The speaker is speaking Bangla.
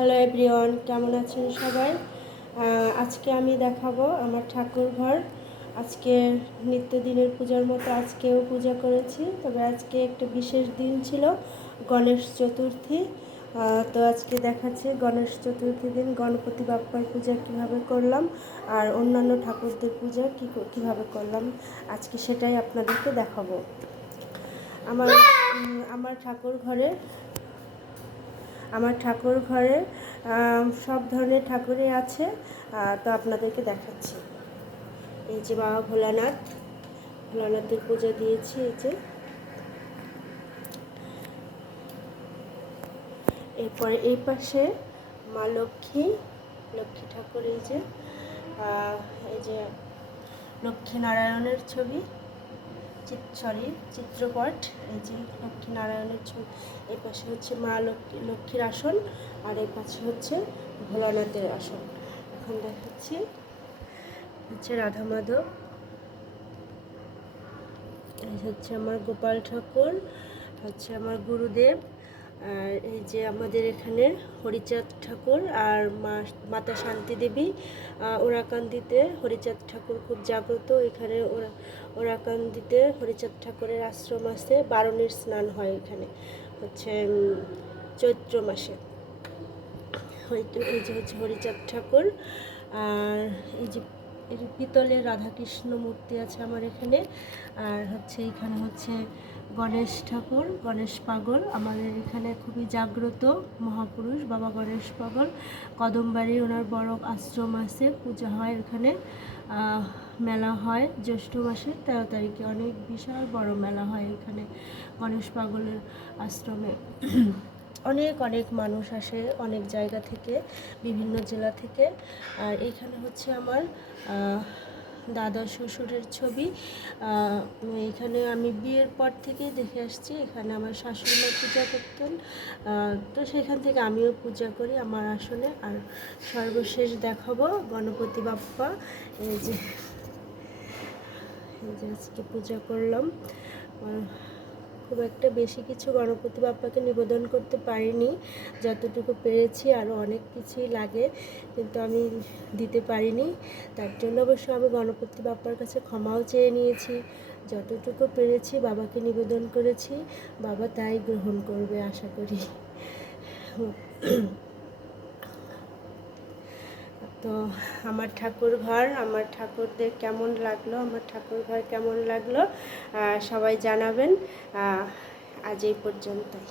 হ্যালো এভরিওয়ান, কেমন আছেন সবাই? আজকে আমি দেখাবো আমার ঠাকুর ঘর। আজকে নিত্যদিনের পূজার মতো আজকেও পূজা করেছি, তবে আজকে একটা বিশেষ দিন ছিল, গণেশ চতুর্থী। তো আজকে দেখাচ্ছি গণেশ চতুর্থী দিন গণপতি বাপ্পার পূজা কীভাবে করলাম আর অন্যান্য ঠাকুরদের পূজা কীভাবে করলাম, আজকে সেটাই আপনাদেরকে দেখাবো। আমার আমার ঠাকুর ঘরে সব ধরনের ঠাকুরই আছে। তো আপনাদেরকে দেখাচ্ছি। এই যে বাবা ভোলানাথের পূজা দিয়েছি। এই যে এরপরে এই পাশে মা লক্ষ্মী ঠাকুর। এই যে লক্ষ্মীনারায়ণের ছবি, চিত্রপট। এই যে লক্ষ্মীনারায়ণের ছবি। এই পাশে হচ্ছে মা লক্ষ্মীর আসন, আর এই পাশে হচ্ছে ভোলানাথের আসন। এখন দেখাচ্ছি হচ্ছে রাধা মাধব। এই হচ্ছে আমার গোপাল ঠাকুর, হচ্ছে আমার গুরুদেব। আর এই যে আমাদের এখানে হরিচাঁদ ঠাকুর আর মাতা শান্তি দেবী। ওরাকান্দিতে হরিচাঁদ ঠাকুর খুব জাগ্রত। এখানে ওরাকান্দিতে হরিচাঁদ ঠাকুরের আশ্রম আছে। বারুণীর স্নান হয় এখানে, হচ্ছে চৈত্র মাসে। এই যে হচ্ছে হরিচাঁদ ঠাকুর। আর এই যে পিতলের রাধাকৃষ্ণ মূর্তি আছে আমার এখানে। আর হচ্ছে এখানে হচ্ছে গণেশ ঠাকুর, গণেশ পাগল। আমাদের এখানে খুবই জাগ্রত মহাপুরুষ বাবা গণেশ পাগল। কদমবাড়ি ওনার বড় আশ্রম আছে, পূজা হয় এখানে। মেলা হয় জ্যৈষ্ঠ মাসের 13 তারিখে, অনেক বিশাল বড় মেলা হয় এখানে গণেশ পাগলের আশ্রমে। অনেক মানুষ আসে অনেক জায়গা থেকে, বিভিন্ন জেলা থেকে। আর এখানে হচ্ছে আমার দাদা শ্বশুরের ছবি। এখানে আমি বিয়ের পর থেকেই দেখে আসছি, এখানে আমার শাশুড়িমা পূজা করতেন। তো সেখান থেকে আমিও পূজা করি আমার আসনে। আর সর্বশেষ দেখাবো গণপতি বাপ্পা। এই যে আজকে পূজা করলাম। খুব একটা বেশি কিছু গণপতি বাপ্পাকে নিবেদন করতে পারিনি, যতটুকু পেরেছি। আরও অনেক কিছুই লাগে, কিন্তু আমি দিতে পারিনি। তার জন্য অবশ্য আমি গণপতি বাপ্পার কাছে ক্ষমাও চেয়ে নিয়েছি। যতটুকু পেরেছি বাবাকে নিবেদন করেছি, বাবা তাই গ্রহণ করবে আশা করি। তো আমার ঠাকুরদের কেমন লাগলো, আমার ঠাকুর ঘর কেমন লাগলো সবাই জানাবেন। আজ এই পর্যন্তই।